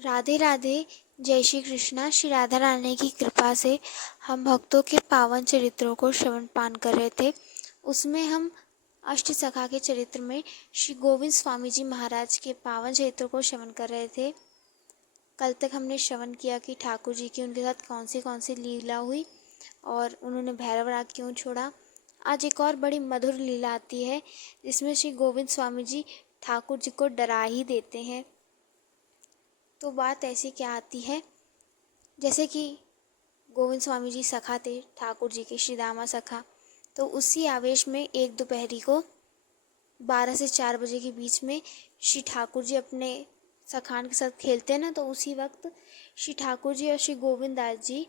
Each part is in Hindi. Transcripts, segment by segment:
राधे राधे। जय श्री कृष्णा। श्री राधा रानी की कृपा से हम भक्तों के पावन चरित्रों को श्रवण पान कर रहे थे। उसमें हम अष्ट सखा के चरित्र में श्री गोविंद स्वामी जी महाराज के पावन चरित्रों को श्रवण कर रहे थे। कल तक हमने श्रवण किया कि ठाकुर जी की उनके साथ कौन सी लीला हुई और उन्होंने भैरव राग क्यों छोड़ा। आज एक और बड़ी मधुर लीला आती है जिसमें श्री गोविंद स्वामी जी ठाकुर जी को डरा ही देते हैं। तो बात ऐसी क्या आती है, जैसे कि गोविंद स्वामी जी सखा थे ठाकुर जी के, श्री दामा सखा। तो उसी आवेश में एक दोपहरी को 12 से 4 बजे के बीच में श्री ठाकुर जी अपने सखान के साथ खेलते हैं ना, तो उसी वक्त श्री ठाकुर जी और श्री गोविंद दास जी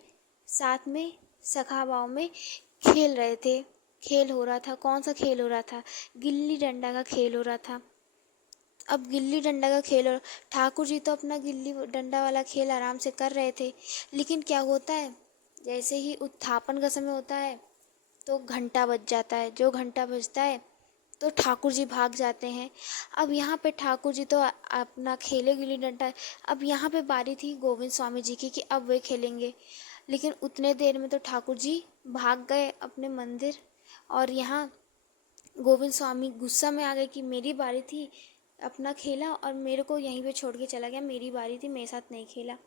साथ में सखा भाव में खेल रहे थे। खेल हो रहा था, कौन सा खेल हो रहा था? गिल्ली डंडा का खेल हो रहा था। अब गिल्ली डंडा का खेल, और ठाकुर जी तो अपना गिल्ली डंडा वाला खेल आराम से कर रहे थे, लेकिन क्या होता है, जैसे ही उत्थापन का समय होता है तो घंटा बज जाता है। जो घंटा बजता है तो ठाकुर जी भाग जाते हैं। अब यहाँ पे ठाकुर जी तो अपना खेले गिल्ली डंडा है। अब यहाँ पे बारी थी गोविंद स्वामी जी की कि अब वे खेलेंगे, लेकिन उतने देर में तो ठाकुर जी भाग गए अपने मंदिर। और यहाँ गोविंद स्वामी गुस्सा में आ गए कि मेरी बारी थी, अपना खेला और मेरे को यहीं पे छोड़ के चला गया, मेरी बारी थी, मेरे साथ नहीं खेला।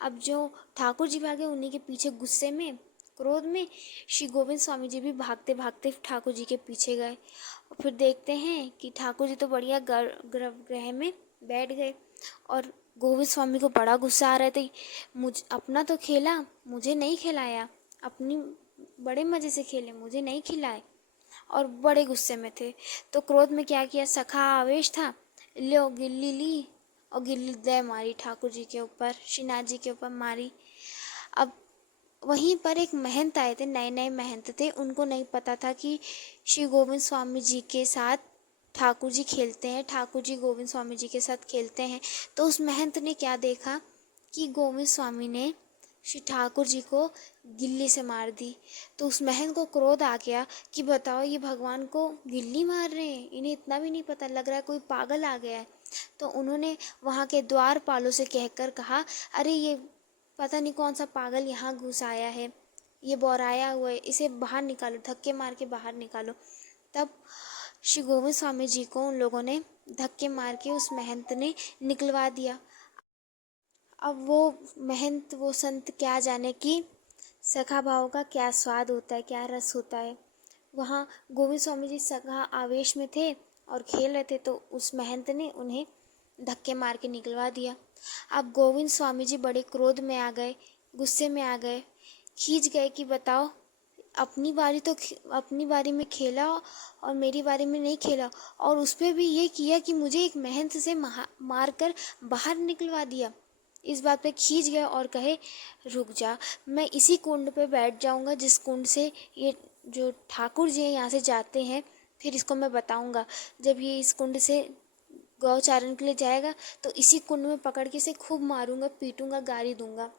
अब जो ठाकुर जी भागे उन्हीं के पीछे गुस्से में, क्रोध में श्री गोविंद स्वामी जी भी भागते भागते ठाकुर जी के पीछे गए। और फिर देखते हैं कि ठाकुर जी तो बढ़िया गर्भगृह में बैठ गए और गोविंद स्वामी को बड़ा गुस्सा आ रहे थे। मुझ अपना तो खेला, मुझे नहीं खिलाया, अपनी बड़े मज़े से खेले, मुझे नहीं खिलाए, और बड़े गुस्से में थे। तो क्रोध में क्या किया, सखा आवेश था, लो गिल्ली ली और गिल्ली दे मारी ठाकुर जी के ऊपर, श्रीनाथ जी के ऊपर मारी। अब वहीं पर एक महंत आए थे, नए नए महंत थे, उनको नहीं पता था कि श्री गोविंद स्वामी जी के साथ ठाकुर जी खेलते हैं, ठाकुर जी गोविंद स्वामी जी के साथ खेलते हैं। तो उस महंत ने क्या देखा कि गोविंद स्वामी ने श्री ठाकुर जी को गिल्ली से मार दी। तो उस महंत को क्रोध आ गया कि बताओ, ये भगवान को गिल्ली मार रहे हैं, इन्हें इतना भी नहीं पता, लग रहा है कोई पागल आ गया है। तो उन्होंने वहाँ के द्वारपालों से कहकर कहा, अरे ये पता नहीं कौन सा पागल यहाँ घुस आया है, ये बौराया हुआ है, इसे बाहर निकालो, धक्के मार के बाहर निकालो। तब श्री गोविंद स्वामी जी को उन लोगों ने धक्के मार के उस महंत ने निकलवा दिया। अब वो महंत, वो संत क्या जाने कि सखा भाव का क्या स्वाद होता है, क्या रस होता है। वहाँ गोविंद स्वामी जी सखा आवेश में थे और खेल रहे थे, तो उस महंत ने उन्हें धक्के मार के निकलवा दिया। अब गोविंद स्वामी जी बड़े क्रोध में आ गए, गुस्से में आ गए, खींच गए कि बताओ, अपनी बारी में खेला और मेरी बारी में नहीं खेला, और उस पर भी ये किया कि मुझे एक महंत से मार कर बाहर निकलवा दिया। इस बात पे खींच गए और कहे, रुक जा, मैं इसी कुंड पे बैठ जाऊंगा जिस कुंड से ये जो ठाकुर जी हैं यहाँ से जाते हैं, फिर इसको मैं बताऊंगा। जब ये इस कुंड से गौचारण के लिए जाएगा तो इसी कुंड में पकड़ के इसे खूब मारूंगा, पीटूंगा, गाली दूंगा।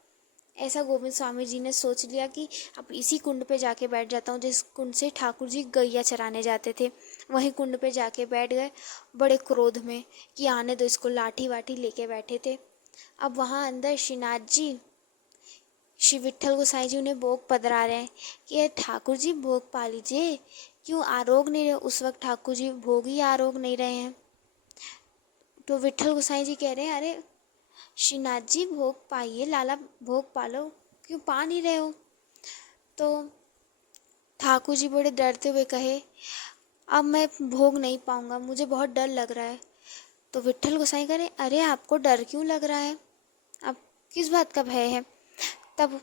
ऐसा गोविंद स्वामी जी ने सोच लिया कि अब इसी कुंड पे जाके बैठ जाता हूँ जिस कुंड से ठाकुर जी गैया चराने जाते थे। वहीं कुंड पे जाके बैठ गए बड़े क्रोध में कि आने दो इसको, लाठी वाठी लेके बैठे थे। अब वहाँ अंदर श्रीनाथ जी, श्री विट्ठल गोसाई जी उन्हें भोग पधरा रहे हैं कि ठाकुर जी भोग पा लीजिए, क्यों आरोग नहीं रहे। उस वक्त ठाकुर जी भोग ही आरोग नहीं रहे हैं। तो विट्ठल गोसाई जी कह रहे हैं, अरे श्रीनाथ जी भोग पाइए, लाला भोग पालो, क्यों पा नहीं रहे हो। तो ठाकुर जी बड़े डरते हुए कहे, अब मैं भोग नहीं पाऊंगा, मुझे बहुत डर लग रहा है। तो विट्ठल गोसाई कह रहे, अरे आपको डर क्यों लग रहा है, अब किस बात का भय है। तब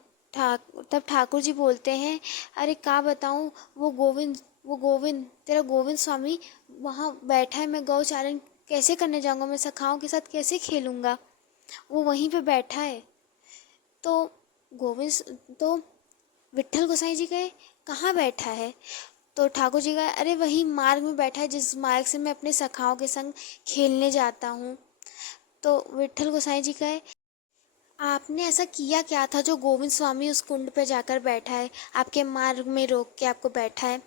ठाकुर जी बोलते हैं, अरे क्या बताऊं, वो गोविंद तेरा गोविंद स्वामी वहाँ बैठा है, मैं गौचारण कैसे करने जाऊंगा, मैं सखाओं के साथ कैसे खेलूंगा, वो वहीं पे बैठा है। तो तो विट्ठल गोसाई जी कहे, कहाँ बैठा है। तो ठाकुर जी कहे, अरे वही मार्ग में बैठा है जिस मार्ग से मैं अपने सखाओं के संग खेलने जाता हूँ। तो विट्ठल गोसाई जी कहे, आपने ऐसा किया क्या था जो गोविंद स्वामी उस कुंड पे जाकर बैठा है, आपके मार्ग में रोक के आपको बैठा है।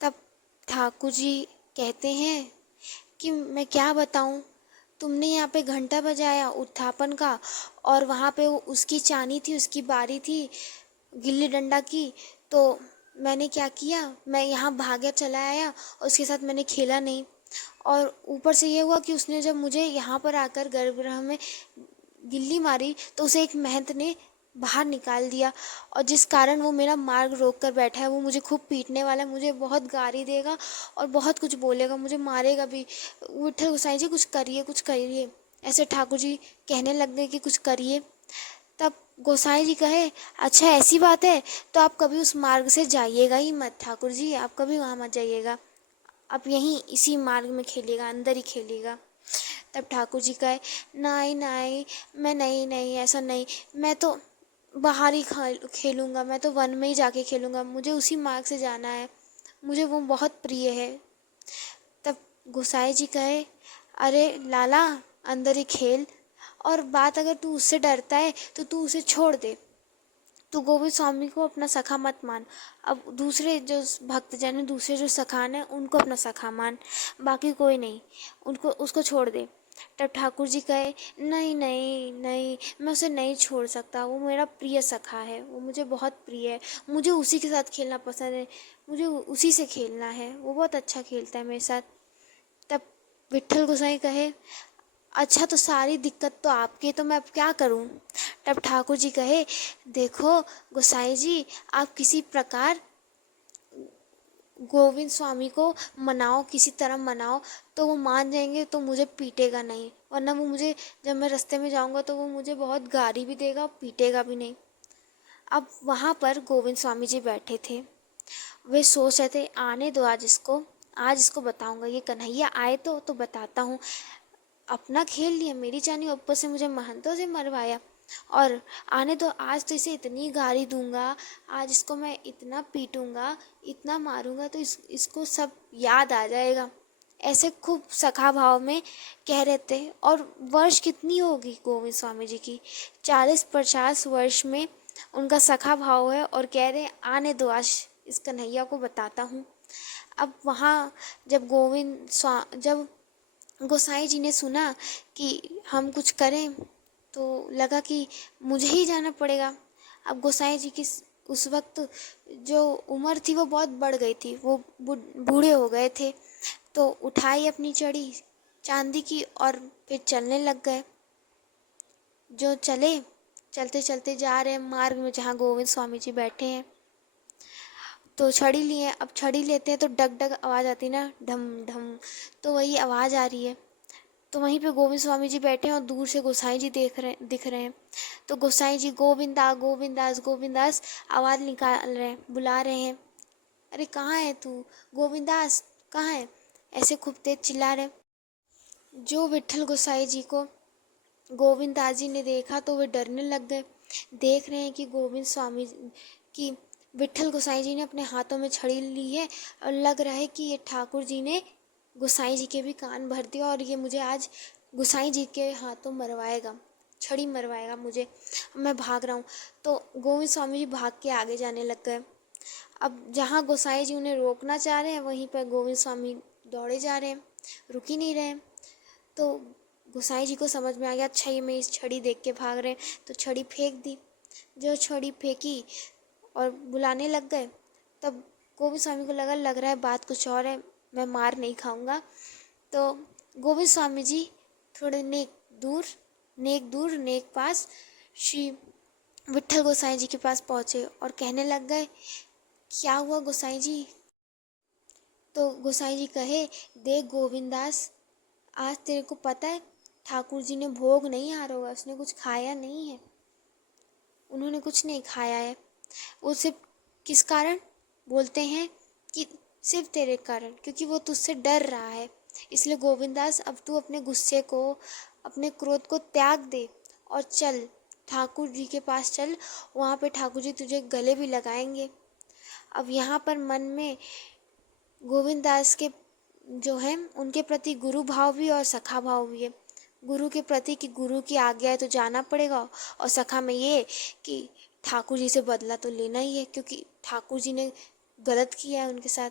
तब ठाकुर जी कहते हैं कि मैं क्या बताऊं, तुमने यहाँ पे घंटा बजाया उत्थापन का, और वहाँ पे वो उसकी चानी थी, उसकी बारी थी गिल्ली डंडा की। तो मैंने क्या किया, मैं यहाँ भागा चला आया और उसके साथ मैंने खेला नहीं। और ऊपर से ये हुआ कि उसने जब मुझे यहाँ पर आकर गर्भगृह में गिल्ली मारी तो उसे एक महंत ने बाहर निकाल दिया, और जिस कारण वो मेरा मार्ग रोक कर बैठा है। वो मुझे खूब पीटने वाला है, मुझे बहुत गाली देगा और बहुत कुछ बोलेगा, मुझे मारेगा भी। विठल गोसाई जी कुछ करिए, कुछ करिए। ऐसे ठाकुर जी कहने लग गए कि कुछ करिए। तब गोसाई जी कहे, अच्छा ऐसी बात है तो आप कभी उस मार्ग से जाइएगा ही मत ठाकुर जी, आप कभी वहाँ मत जाइएगा, आप यहीं इसी मार्ग में खेलिएगा, अंदर ही खेलिएगा। तब ठाकुर जी कहे, नहीं नहीं, मैं नहीं नहीं ऐसा नहीं, मैं तो बाहर ही खेलूँगा, मैं तो वन में ही जाके खेलूँगा, मुझे उसी मार्ग से जाना है, मुझे वो बहुत प्रिय है। तब गोसाई जी कहे, अरे लाला अंदर ही खेल, और बात अगर तू उससे डरता है तो तू उसे छोड़ दे, तू गोविंद स्वामी को अपना सखा मत मान। अब दूसरे जो भक्तजन हैं, दूसरे जो सखान हैं, उनको अपना सखा मान, बाकी कोई नहीं, उनको उसको छोड़ दे। तब ठाकुर जी कहे, नहीं नहीं नहीं, मैं उसे नहीं छोड़ सकता, वो मेरा प्रिय सखा है, वो मुझे बहुत प्रिय है, मुझे उसी के साथ खेलना पसंद है, मुझे उसी से खेलना है, वो बहुत अच्छा खेलता है मेरे साथ। तब विट्ठल गोसाई कहे, अच्छा तो सारी दिक्कत तो आपकी, तो मैं अब क्या करूं। तब ठाकुर जी कहे, देखो गोसाई जी, आप किसी प्रकार गोविंद स्वामी को मनाओ, किसी तरह मनाओ, तो वो मान जाएंगे तो मुझे पीटेगा नहीं, वरना वो मुझे जब मैं रास्ते में जाऊंगा तो वो मुझे बहुत गाली भी देगा, पीटेगा भी नहीं। अब वहाँ पर गोविंद स्वामी जी बैठे थे, वे सोच रहे थे, आने दो आज इसको बताऊंगा, ये कन्हैया आए तो बताता हूँ। अपना खेल लिया, मेरी जानी, ऊपर से मुझे महंतों से मरवाया, और आने दो, आज तो इसे इतनी गाली दूंगा, आज इसको मैं इतना पीटूंगा, इतना मारूंगा, तो इसको सब याद आ जाएगा। ऐसे खूब सखा भाव में कह रहे थे। और वर्ष कितनी होगी गोविंद स्वामी जी की, 40-50 वर्ष में उनका सखा भाव है, और कह रहे आने दो, आज इस कन्हैया को बताता हूँ। अब वहाँ जब गोसाई जी ने सुना कि हम कुछ करें, तो लगा कि मुझे ही जाना पड़ेगा। अब गोसाई जी की उस वक्त जो उम्र थी वो बहुत बढ़ गई थी, वो बूढ़े हो गए थे। तो उठाई अपनी चड़ी चांदी की और फिर चलने लग गए। जो चले, चलते चलते जा रहे हैं मार्ग में जहाँ गोविंद स्वामी जी बैठे हैं। तो छड़ी लिए, अब छड़ी लेते हैं तो डग डग आवाज़ आती ना, ढम ढम, तो वही आवाज़ आ रही है। तो वहीं पे गोविंद स्वामी जी बैठे हैं और दूर से गोसाई जी दिख रहे हैं। तो गोसाई जी गोविंदा गोविंदास गोविंदास आवाज़ निकाल रहे हैं, बुला रहे हैं, अरे कहाँ है तू गोविंदास, कहाँ है, ऐसे खूब तेज चिल्ला रहे। जो विट्ठल गोसाई जी को गोविंदास जी ने देखा तो वे डरने लग गए। देख रहे हैं कि गोविंद स्वामी की विट्ठल गोसाई जी ने अपने हाथों में छड़ी ली है, और लग रहा है कि ये ठाकुर जी ने गोसाई जी के भी कान भर दिया, और ये मुझे आज गोसाई जी के हाथों मरवाएगा, छड़ी मरवाएगा मुझे। मैं भाग रहा हूँ। तो गोविंद स्वामी जी भाग के आगे जाने लग गए। अब जहाँ गोसाई जी उन्हें रोकना चाह रहे हैं, वहीं पर गोविंद स्वामी दौड़े जा रहे हैं, रुक ही नहीं रहे हैं। तो गोसाई जी को समझ में आ गया, अच्छा ये मैं इस छड़ी देख के भाग रहे हैं, तो छड़ी फेंक दी। जो छड़ी फेंकी और बुलाने लग गए, तब गोविंद स्वामी को लग रहा है बात कुछ और है, मैं मार नहीं खाऊंगा। तो गोविंद स्वामी जी थोड़े नेक पास श्री विट्ठल गोसाई जी के पास पहुँचे और कहने लग गए, क्या हुआ गोसाई जी। तो गोसाई जी कहे, देख गोविंदास, आज तेरे को पता है ठाकुर जी ने भोग नहीं हारा होगा, उसने कुछ खाया नहीं है, उन्होंने कुछ नहीं खाया है। वो सिर्फ किस कारण बोलते हैं कि सिर्फ तेरे कारण, क्योंकि वो तुझसे डर रहा है। इसलिए गोविंदास, अब तू अपने गुस्से को, अपने क्रोध को त्याग दे और चल ठाकुर जी के पास चल, वहाँ पे ठाकुर जी तुझे गले भी लगाएंगे। अब यहाँ पर मन में गोविंदास के जो है उनके प्रति गुरु भाव भी और सखा भाव भी है। गुरु के प्रति कि गुरु की आज्ञा है तो जाना पड़ेगा, और सखा में ये कि ठाकुर जी से बदला तो लेना ही है, क्योंकि ठाकुर जी ने गलत किया है उनके साथ।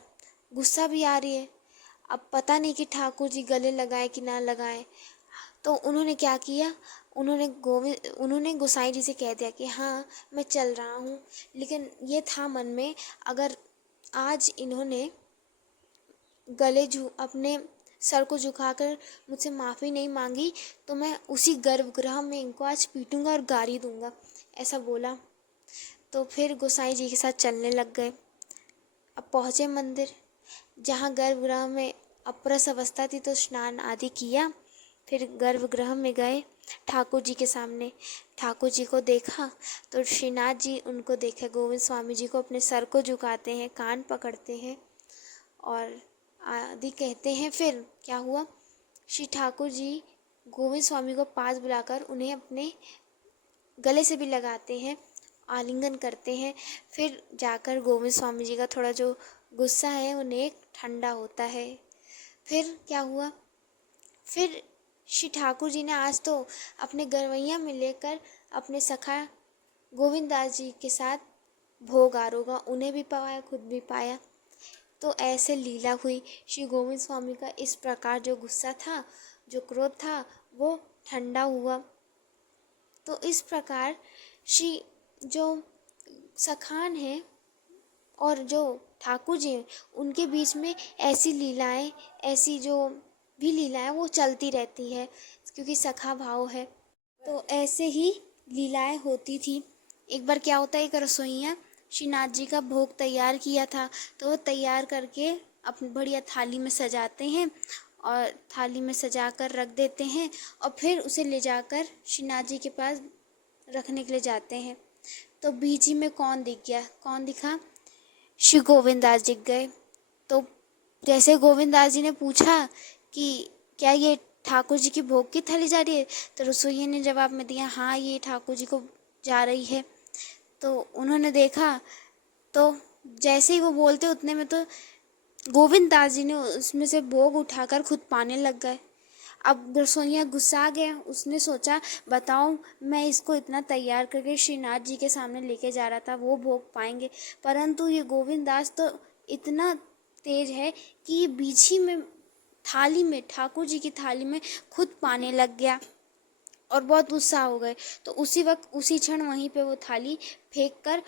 गुस्सा भी आ रही है, अब पता नहीं कि ठाकुर जी गले लगाए कि ना लगाए। तो उन्होंने क्या किया, उन्होंने गोसाई जी से कह दिया कि हाँ मैं चल रहा हूँ। लेकिन ये था मन में, अगर आज इन्होंने अपने सर को झुकाकर मुझसे माफ़ी नहीं मांगी तो मैं उसी गर्भगृह में इनको आज पीटूंगा और गाली दूंगा, ऐसा बोला। तो फिर गोसाई जी के साथ चलने लग गए। अब पहुँचे मंदिर, जहाँ गर्भगृह में अपरस अवस्था थी तो स्नान आदि किया। फिर गर्भगृह में गए, ठाकुर जी के सामने ठाकुर जी को देखा तो श्रीनाथ जी उनको देखे, गोविंद स्वामी जी को अपने सर को झुकाते हैं, कान पकड़ते हैं और आदि कहते हैं। फिर क्या हुआ, श्री ठाकुर जी गोविंद स्वामी को पास बुलाकर उन्हें अपने गले से भी लगाते हैं, आलिंगन करते हैं। फिर जाकर गोविंद स्वामी जी का थोड़ा जो गुस्सा है उन्हें ठंडा होता है। फिर क्या हुआ, फिर श्री ठाकुर जी ने आज तो अपने गरवैया में लेकर अपने सखा गोविंद दास जी के साथ भोग आरोगा, उन्हें भी पाया, खुद भी पाया। तो ऐसे लीला हुई। श्री गोविंद स्वामी का इस प्रकार जो गुस्सा था, जो क्रोध था, वो ठंडा हुआ। तो इस प्रकार श्री जो सखान हैं और जो ठाकुर जी हैं, उनके बीच में ऐसी लीलाएं, ऐसी जो भी लीलाएं वो चलती रहती है, क्योंकि सखा भाव है। तो ऐसे ही लीलाएं होती थी। एक बार क्या होता है, एक रसोइया श्रीनाथ जी का भोग तैयार किया था, तो वो तैयार करके अपनी बढ़िया थाली में सजाते हैं और थाली में सजा कर रख देते हैं और फिर उसे ले जाकर श्रीनाथ जी के पास रखने के लिए जाते हैं। तो बीच ही में कौन दिख गया, कौन दिखा, श्री गोविंद दास दिख गए। तो जैसे गोविंद दास जी ने पूछा कि क्या ये ठाकुर जी की भोग की थाली जा रही है, तो रसोइये ने जवाब में दिया हाँ ये ठाकुर जी को जा रही है। तो उन्होंने देखा, तो जैसे ही वो बोलते उतने में तो गोविंद दास जी ने उसमें से भोग उठाकर खुद पाने लग गए। अब रसोइया गुस्सा गया, उसने सोचा बताओ मैं इसको इतना तैयार करके श्रीनाथ जी के सामने लेके जा रहा था, वो भोग पाएंगे, परंतु ये गोविंद दास तो इतना तेज है कि ये बीच ही में थाली में, ठाकुर जी की थाली में खुद पाने लग गया और बहुत गुस्सा हो गए। तो उसी वक्त, उसी क्षण वहीं पे वो थाली फेंक कर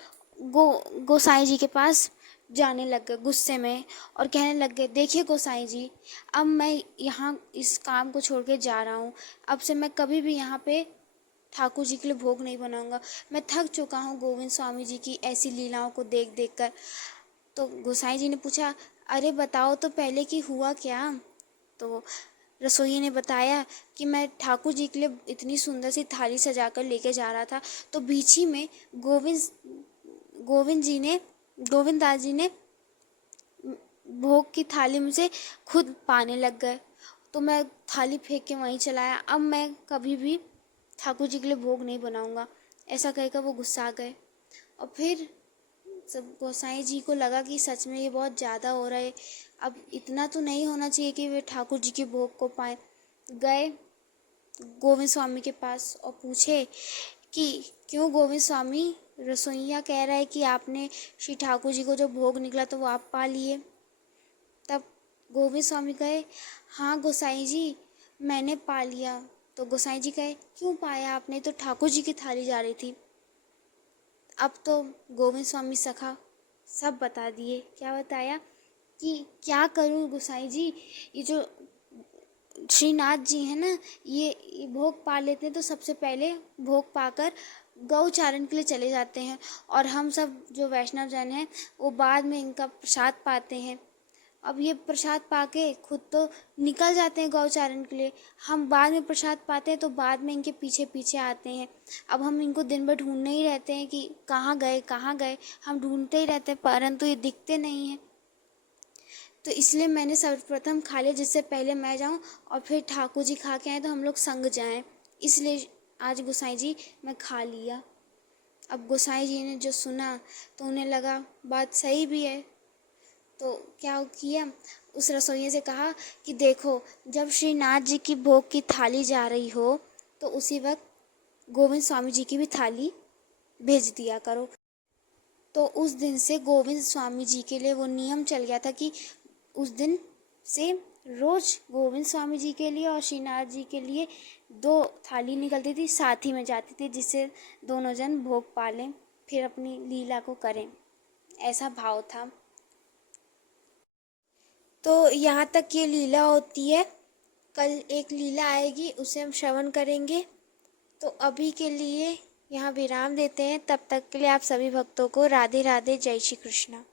गोसाई जी के पास जाने लग गए गुस्से में और कहने लग गए, देखिए गोसाई जी, अब मैं यहाँ इस काम को छोड़ के जा रहा हूँ, अब से मैं कभी भी यहाँ पे ठाकुर जी के लिए भोग नहीं बनाऊंगा, मैं थक चुका हूँ गोविंद स्वामी जी की ऐसी लीलाओं को देख देख कर। तो गोसाई जी ने पूछा, अरे बताओ तो पहले कि हुआ क्या। तो रसोइये ने बताया कि मैं ठाकुर जी के लिए इतनी सुंदर सी थाली सजा कर लेके जा रहा था, तो बीच ही में गोविंद दास जी ने भोग की थाली में से खुद पाने लग गए, तो मैं थाली फेंक के वहीं चलाया, अब मैं कभी भी ठाकुर जी के लिए भोग नहीं बनाऊंगा, ऐसा कहकर वो गुस्सा गए। और फिर सब गोसाई जी को लगा कि सच में ये बहुत ज़्यादा हो रहा है, अब इतना तो नहीं होना चाहिए कि वे ठाकुर जी के भोग को पाए। गए गोविंद स्वामी के पास और पूछे कि क्यों गोविंद स्वामी, रसोइया कह रहा है कि आपने श्री ठाकुर जी को जो भोग निकला तो वो आप पा लिए। तब गोविंद स्वामी कहे, हाँ गोसाई जी मैंने पा लिया। तो गोसाई जी कहे, क्यों पाया आपने, तो ठाकुर जी की थाली जा रही थी। अब तो गोविंद स्वामी सखा सब बता दिए। क्या बताया कि क्या करूं गोसाई जी, ये जो श्रीनाथ जी हैं ना, ये भोग पा लेते हैं तो सबसे पहले भोग पाकर गौचारण के लिए चले जाते हैं और हम सब जो वैष्णव जन हैं वो बाद में इनका प्रसाद पाते हैं। अब ये प्रसाद पाके खुद तो निकल जाते हैं गौचारण के लिए, हम बाद में प्रसाद पाते हैं तो बाद में इनके पीछे पीछे आते हैं। अब हम इनको दिन भर ढूंढने ही रहते हैं कि कहाँ गए कहाँ गए, हम ढूंढते ही रहते हैं परंतु ये दिखते नहीं हैं। तो इसलिए मैंने सर्वप्रथम खा लिया जिससे पहले मैं जाऊं और फिर ठाकुर जी खा के आए तो हम लोग संग जाएं, इसलिए आज गोसाई जी मैं खा लिया। अब गोसाई जी ने जो सुना तो उन्हें लगा बात सही भी है। तो क्या किया, उस रसोइये से कहा कि देखो जब श्रीनाथ जी की भोग की थाली जा रही हो तो उसी वक्त गोविंद स्वामी जी की भी थाली भेज दिया करो। तो उस दिन से गोविंद स्वामी जी के लिए वो नियम चल गया था कि उस दिन से रोज गोविंद स्वामी जी के लिए और श्रीनाथ जी के लिए 2 थाली निकलती थी, साथ ही में जाती थी, जिससे दोनों जन भोग पालें, फिर अपनी लीला को करें, ऐसा भाव था। तो यहाँ तक ये लीला होती है। कल एक लीला आएगी, उसे हम श्रवण करेंगे। तो अभी के लिए यहाँ विराम देते हैं। तब तक के लिए आप सभी भक्तों को राधे राधे, जय श्री कृष्णा।